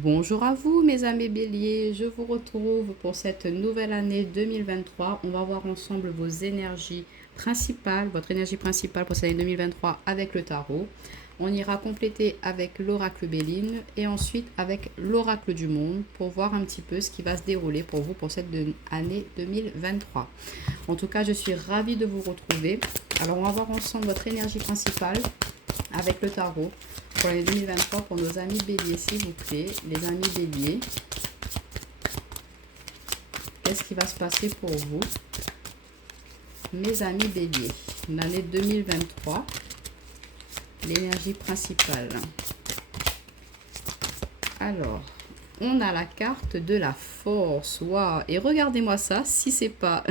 Bonjour à vous mes amis béliers, je vous retrouve pour cette nouvelle année 2023. On va voir ensemble vos énergies principales, votre énergie principale pour cette année 2023 avec le tarot. On ira compléter avec l'oracle Béline et ensuite avec l'oracle du monde pour voir un petit peu ce qui va se dérouler pour vous pour cette année 2023. En tout cas, je suis ravie de vous retrouver. Alors, on va voir ensemble votre énergie principale avec le tarot pour l'année 2023 pour nos amis béliers, s'il vous plaît. Les amis béliers, qu'est-ce qui va se passer pour vous? Mes amis béliers, l'année 2023, l'énergie principale. Alors, on a la carte de la force. Waouh! Et regardez-moi ça, si c'est pas...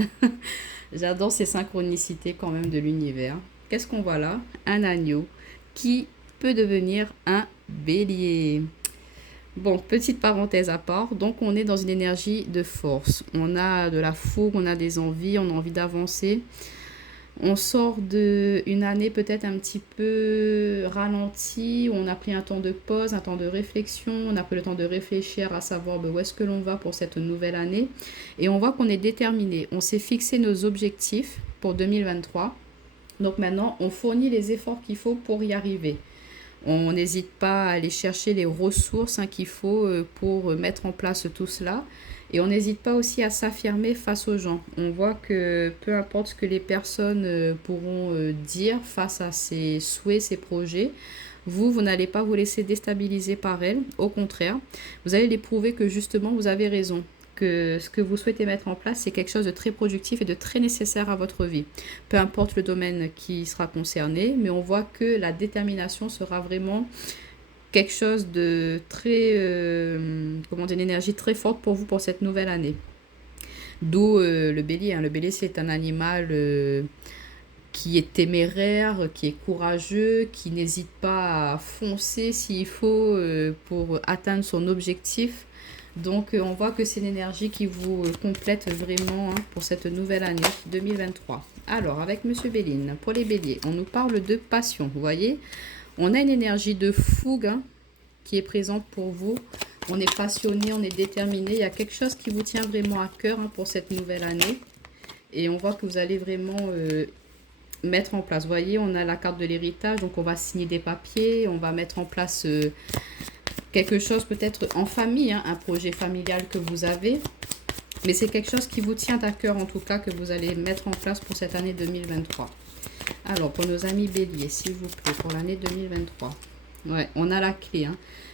J'adore ces synchronicités quand même de l'univers. Qu'est-ce qu'on voit là? Un agneau qui peut devenir un bélier. Bon, petite parenthèse à part, donc on est dans une énergie de force. On a de la fougue, on a des envies, on a envie d'avancer. On sort d'une année peut-être un petit peu ralentie, où on a pris un temps de pause, un temps de réflexion, on a pris le temps de réfléchir à savoir où est-ce que l'on va pour cette nouvelle année. Et on voit qu'on est déterminé, on s'est fixé nos objectifs pour 2023. Donc maintenant, on fournit les efforts qu'il faut pour y arriver. On n'hésite pas à aller chercher les ressources qu'il faut pour mettre en place tout cela. Et on n'hésite pas aussi à s'affirmer face aux gens. On voit que peu importe ce que les personnes pourront dire face à ces souhaits, ces projets, vous n'allez pas vous laisser déstabiliser par elles. Au contraire, vous allez les prouver que justement vous avez raison. Que ce que vous souhaitez mettre en place, c'est quelque chose de très productif et de très nécessaire à votre vie. Peu importe le domaine qui sera concerné, mais on voit que la détermination sera vraiment quelque chose de très, comment dire, une énergie très forte pour vous pour cette nouvelle année. D'où le bélier. Le bélier, c'est un animal qui est téméraire, qui est courageux, qui n'hésite pas à foncer s'il faut pour atteindre son objectif. Donc on voit que c'est l'énergie qui vous complète vraiment pour cette nouvelle année 2023. Alors avec Monsieur Béline, pour les béliers, on nous parle de passion, vous voyez. On a une énergie de fougue qui est présente pour vous. On est passionné, on est déterminé. Il y a quelque chose qui vous tient vraiment à cœur pour cette nouvelle année. Et on voit que vous allez vraiment mettre en place. Vous voyez, on a la carte de l'héritage, donc on va signer des papiers, on va mettre en place quelque chose peut-être en famille, un projet familial que vous avez. Mais c'est quelque chose qui vous tient à cœur en tout cas, que vous allez mettre en place pour cette année 2023. Alors, pour nos amis béliers, s'il vous plaît, pour l'année 2023. Ouais, on a la clé.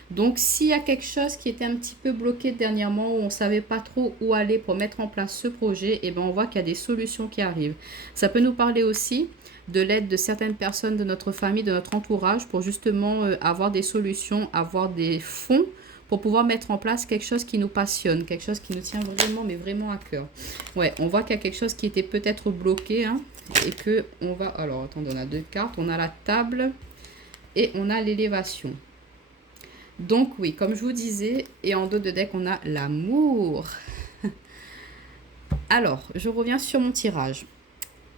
Donc, s'il y a quelque chose qui était un petit peu bloqué dernièrement, où on ne savait pas trop où aller pour mettre en place ce projet, et ben on voit qu'il y a des solutions qui arrivent. Ça peut nous parler aussi de l'aide de certaines personnes de notre famille, de notre entourage, pour justement avoir des solutions, avoir des fonds pour pouvoir mettre en place quelque chose qui nous passionne, quelque chose qui nous tient vraiment, mais vraiment à cœur. Ouais, on voit qu'il y a quelque chose qui était peut-être bloqué, et que on va... Alors, attendez, on a deux cartes. On a la table et on a l'élévation. Donc oui, comme je vous disais, et en dos de deck, on a l'amour. Alors, je reviens sur mon tirage.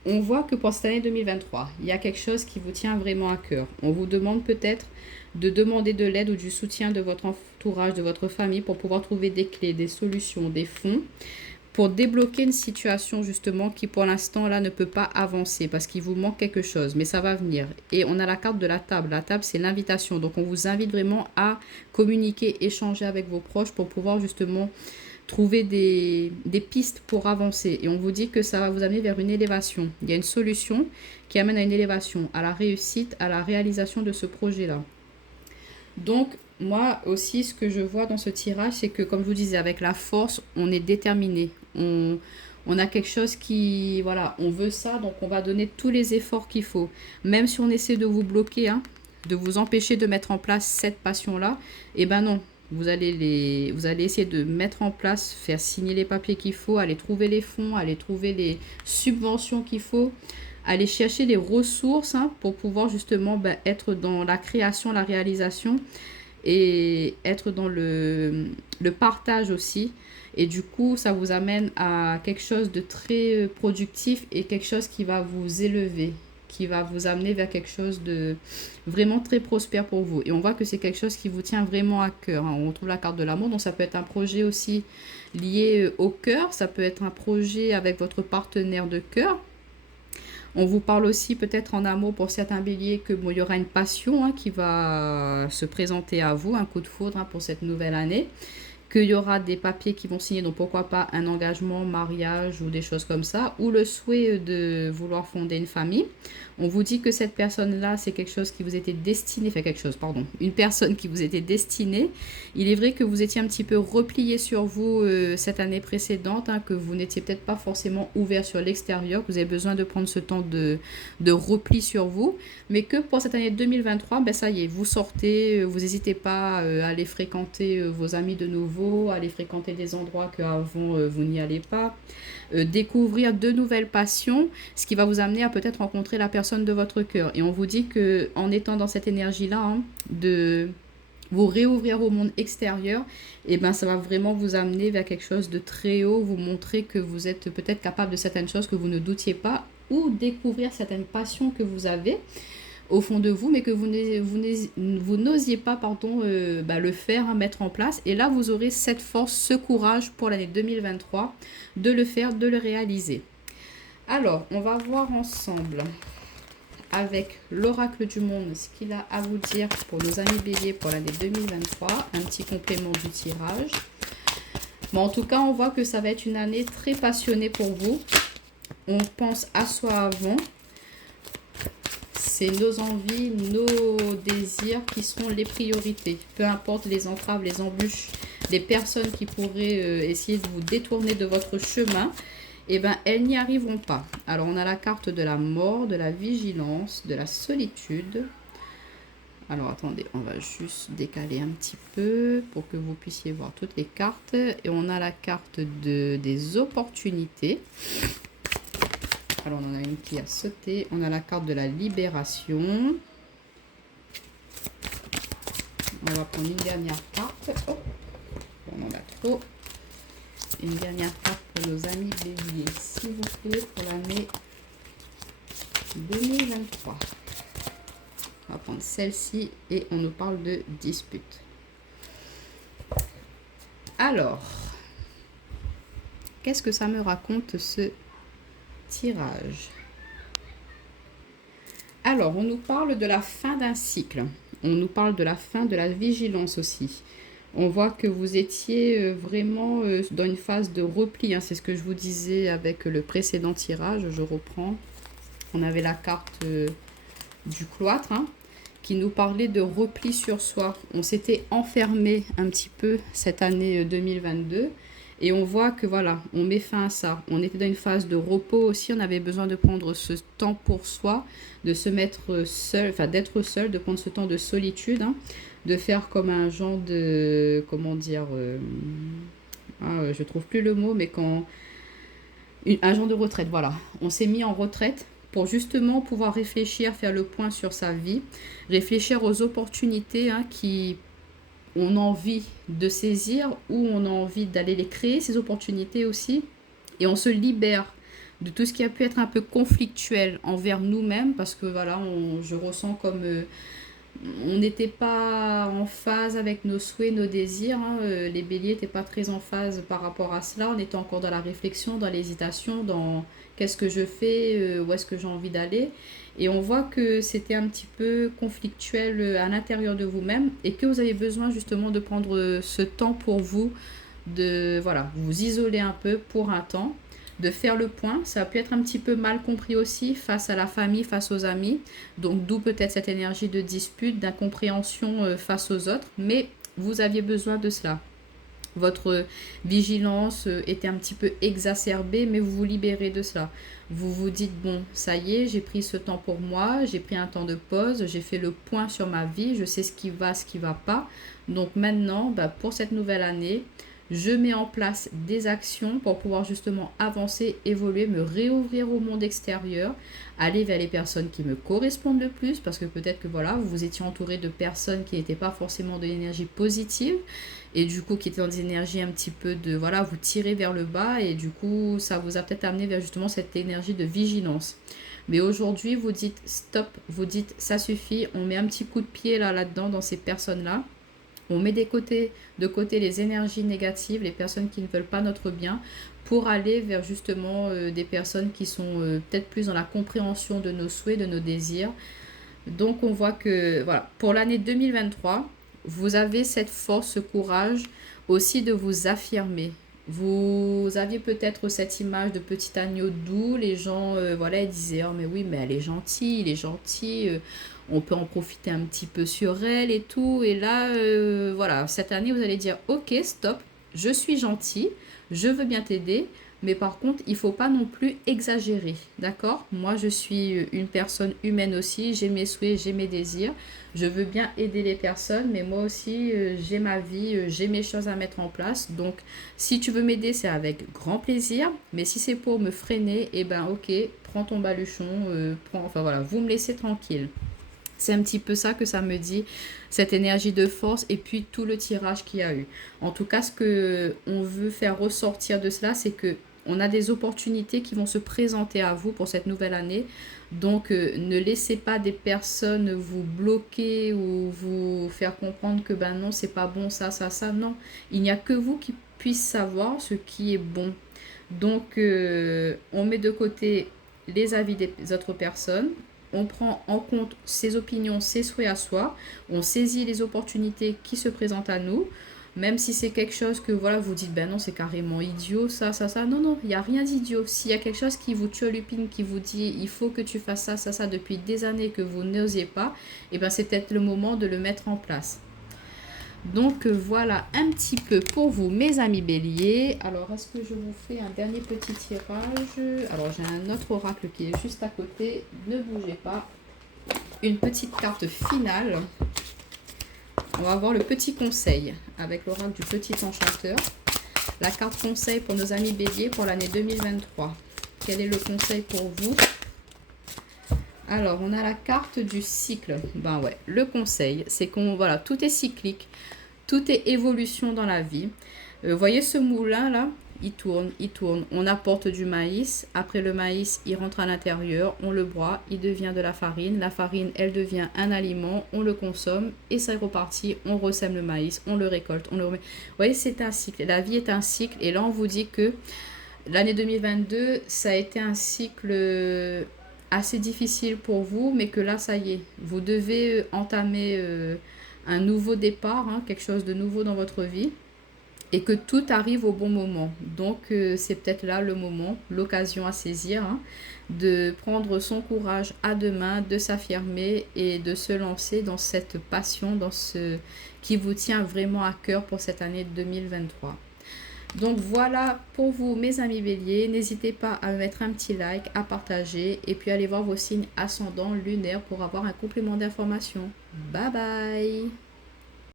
On voit que pour cette année 2023, il y a quelque chose qui vous tient vraiment à cœur. On vous demande peut-être de demander de l'aide ou du soutien de votre entourage, de votre famille pour pouvoir trouver des clés, des solutions, des fonds pour débloquer une situation justement qui pour l'instant là ne peut pas avancer parce qu'il vous manque quelque chose, mais ça va venir. Et on a la carte de la table. La table, c'est l'invitation. Donc on vous invite vraiment à communiquer, échanger avec vos proches pour pouvoir justement trouver des pistes pour avancer. Et on vous dit que ça va vous amener vers une élévation. Il y a une solution qui amène à une élévation, à la réussite, à la réalisation de ce projet-là. Donc, moi aussi, ce que je vois dans ce tirage, c'est que, comme je vous disais, avec la force, on est déterminé. On a quelque chose qui, voilà, on veut ça, donc on va donner tous les efforts qu'il faut. Même si on essaie de vous bloquer, de vous empêcher de mettre en place cette passion-là, eh ben non, vous allez essayer de mettre en place, faire signer les papiers qu'il faut, aller trouver les fonds, aller trouver les subventions qu'il faut, aller chercher les ressources pour pouvoir justement être dans la création, la réalisation et être dans le partage aussi. Et du coup, ça vous amène à quelque chose de très productif et quelque chose qui va vous élever. qui va vous amener vers quelque chose de vraiment très prospère pour vous. Et on voit que c'est quelque chose qui vous tient vraiment à cœur, hein. On trouve la carte de l'amour, donc ça peut être un projet aussi lié au cœur, ça peut être un projet avec votre partenaire de cœur. On vous parle aussi peut-être en amour pour certains béliers que bon, il y aura une passion, hein, qui va se présenter à vous, un coup de foudre, hein, pour cette nouvelle année, qu'il y aura des papiers qui vont signer, donc pourquoi pas un engagement, mariage ou des choses comme ça, ou le souhait de vouloir fonder une famille. On vous dit que cette personne-là, c'est quelque chose qui vous était destiné, enfin quelque chose, pardon, une personne qui vous était destinée. Il est vrai que vous étiez un petit peu replié sur vous cette année précédente, hein, que vous n'étiez peut-être pas forcément ouvert sur l'extérieur, que vous avez besoin de prendre ce temps de repli sur vous, mais que pour cette année 2023, ben ça y est, vous sortez, vous n'hésitez pas à aller fréquenter vos amis de nouveau, à aller fréquenter des endroits qu'avant vous n'y allez pas, découvrir de nouvelles passions, ce qui va vous amener à peut-être rencontrer la personne de votre cœur. Et on vous dit que en étant dans cette énergie-là, hein, de vous réouvrir au monde extérieur, et ben ça va vraiment vous amener vers quelque chose de très haut, vous montrer que vous êtes peut-être capable de certaines choses que vous ne doutiez pas, ou découvrir certaines passions que vous avez au fond de vous, mais que vous n'osiez pas, pardon, le faire, hein, mettre en place. Et là, vous aurez cette force, ce courage pour l'année 2023 de le faire, de le réaliser. Alors, on va voir ensemble avec l'oracle du monde ce qu'il a à vous dire pour nos amis béliers pour l'année 2023. Un petit complément du tirage. Mais en tout cas, on voit que ça va être une année très passionnée pour vous. On pense à soi avant. C'est nos envies, nos désirs qui seront les priorités. Peu importe les entraves, les embûches, les personnes qui pourraient essayer de vous détourner de votre chemin, eh ben, elles n'y arriveront pas. Alors, on a la carte de la mort, de la vigilance, de la solitude. Alors, attendez, on va juste décaler un petit peu pour que vous puissiez voir toutes les cartes. Et on a la carte des opportunités. Alors, on en a une qui a sauté. On a la carte de la libération. On va prendre une dernière carte. Oh, on en a trop. Une dernière carte pour nos amis béliers, s'il vous plaît, pour l'année 2023. On va prendre celle-ci et on nous parle de dispute. Alors, qu'est-ce que ça me raconte ce tirage? Alors, on nous parle de la fin d'un cycle. On nous parle de la fin de la vigilance aussi. On voit que vous étiez vraiment dans une phase de repli, hein. C'est ce que je vous disais avec le précédent tirage. Je reprends. On avait la carte du cloître, hein, qui nous parlait de repli sur soi. On s'était enfermé un petit peu cette année 2022. Et on voit que voilà, on met fin à ça. On était dans une phase de repos aussi. On avait besoin de prendre ce temps pour soi, de se mettre seul, enfin d'être seul, de prendre ce temps de solitude, hein, de faire comme un genre de, comment dire, je trouve plus le mot, mais quand un genre de retraite, voilà. On s'est mis en retraite pour justement pouvoir réfléchir, faire le point sur sa vie, réfléchir aux opportunités, hein, qui on a envie de saisir ou on a envie d'aller les créer, ces opportunités aussi. Et on se libère de tout ce qui a pu être un peu conflictuel envers nous-mêmes parce que voilà, je ressens comme on n'était pas en phase avec nos souhaits, nos désirs, hein. Les béliers n'étaient pas très en phase par rapport à cela. On était encore dans la réflexion, dans l'hésitation, dans qu'est-ce que je fais, où est-ce que j'ai envie d'aller. Et on voit que c'était un petit peu conflictuel à l'intérieur de vous-même et que vous avez besoin justement de prendre ce temps pour vous, de voilà, vous isoler un peu pour un temps, de faire le point. Ça a pu être un petit peu mal compris aussi face à la famille, face aux amis. Donc d'où peut-être cette énergie de dispute, d'incompréhension face aux autres. Mais vous aviez besoin de cela. Votre vigilance était un petit peu exacerbée, mais vous vous libérez de cela. Vous vous dites, bon, ça y est, j'ai pris ce temps pour moi, j'ai pris un temps de pause, j'ai fait le point sur ma vie, je sais ce qui va pas. Donc maintenant, pour cette nouvelle année, je mets en place des actions pour pouvoir justement avancer, évoluer, me réouvrir au monde extérieur, aller vers les personnes qui me correspondent le plus, parce que peut-être que voilà, vous vous étiez entouré de personnes qui n'étaient pas forcément de l'énergie positive, et du coup qui étaient dans des énergies un petit peu de, voilà, vous tirer vers le bas, et du coup ça vous a peut-être amené vers justement cette énergie de vigilance. Mais aujourd'hui, vous dites stop, vous dites ça suffit, on met un petit coup de pied là-dedans dans ces personnes-là. On met de côté les énergies négatives, les personnes qui ne veulent pas notre bien, pour aller vers justement des personnes qui sont peut-être plus dans la compréhension de nos souhaits, de nos désirs. Donc on voit que voilà, pour l'année 2023, vous avez cette force, ce courage aussi de vous affirmer. Vous aviez peut-être cette image de petit agneau doux, les gens voilà, ils disaient oh mais oui, mais elle est gentille, il est gentil, on peut en profiter un petit peu sur elle et tout. Et là voilà, cette année vous allez dire OK, stop, je suis gentil, je veux bien t'aider, mais par contre, il ne faut pas non plus exagérer, d'accord? Moi, je suis une personne humaine aussi, j'ai mes souhaits, j'ai mes désirs. Je veux bien aider les personnes, mais moi aussi, j'ai ma vie, j'ai mes choses à mettre en place. Donc, si tu veux m'aider, c'est avec grand plaisir. Mais si c'est pour me freiner, eh ben ok, prends ton baluchon, enfin voilà, vous me laissez tranquille. C'est un petit peu ça que ça me dit, cette énergie de force et puis tout le tirage qu'il y a eu. En tout cas, ce que on veut faire ressortir de cela, c'est que on a des opportunités qui vont se présenter à vous pour cette nouvelle année. Donc, ne laissez pas des personnes vous bloquer ou vous faire comprendre que ben non, c'est pas bon ça, ça, ça. Non, il n'y a que vous qui puissiez savoir ce qui est bon. Donc, on met de côté les avis des autres personnes, on prend en compte ses opinions, ses souhaits à soi, on saisit les opportunités qui se présentent à nous, même si c'est quelque chose que voilà, vous dites, ben non, c'est carrément idiot, ça, ça, ça. Non, non, il n'y a rien d'idiot. S'il y a quelque chose qui vous turlupine, qui vous dit, il faut que tu fasses ça, ça, ça depuis des années que vous n'osiez pas, et ben c'est peut-être le moment de le mettre en place. Donc voilà un petit peu pour vous mes amis béliers. Alors est-ce que je vous fais un dernier petit tirage? Alors j'ai un autre oracle qui est juste à côté, ne bougez pas. Une petite carte finale. On va voir le petit conseil avec l'oracle du petit enchanteur. La carte conseil pour nos amis béliers pour l'année 2023. Quel est le conseil pour vous? Alors, on a la carte du cycle. Ben ouais, le conseil, c'est qu'on, voilà, tout est cyclique, tout est évolution dans la vie. Voyez ce moulin là, il tourne, il tourne. On apporte du maïs. Après le maïs, il rentre à l'intérieur, on le broie, il devient de la farine. La farine, elle devient un aliment, on le consomme et ça est reparti. On ressème le maïs, on le récolte, on le remet. Vous voyez, c'est un cycle. La vie est un cycle et là, on vous dit que l'année 2022, ça a été un cycle assez difficile pour vous, mais que là, ça y est, vous devez entamer un nouveau départ, hein, quelque chose de nouveau dans votre vie, et que tout arrive au bon moment. Donc, c'est peut-être là le moment, l'occasion à saisir, hein, de prendre son courage à deux mains, de s'affirmer et de se lancer dans cette passion, dans ce qui vous tient vraiment à cœur pour cette année 2023. Donc voilà pour vous mes amis béliers, n'hésitez pas à mettre un petit like, à partager et puis allez voir vos signes ascendants lunaires pour avoir un complément d'information. Bye bye.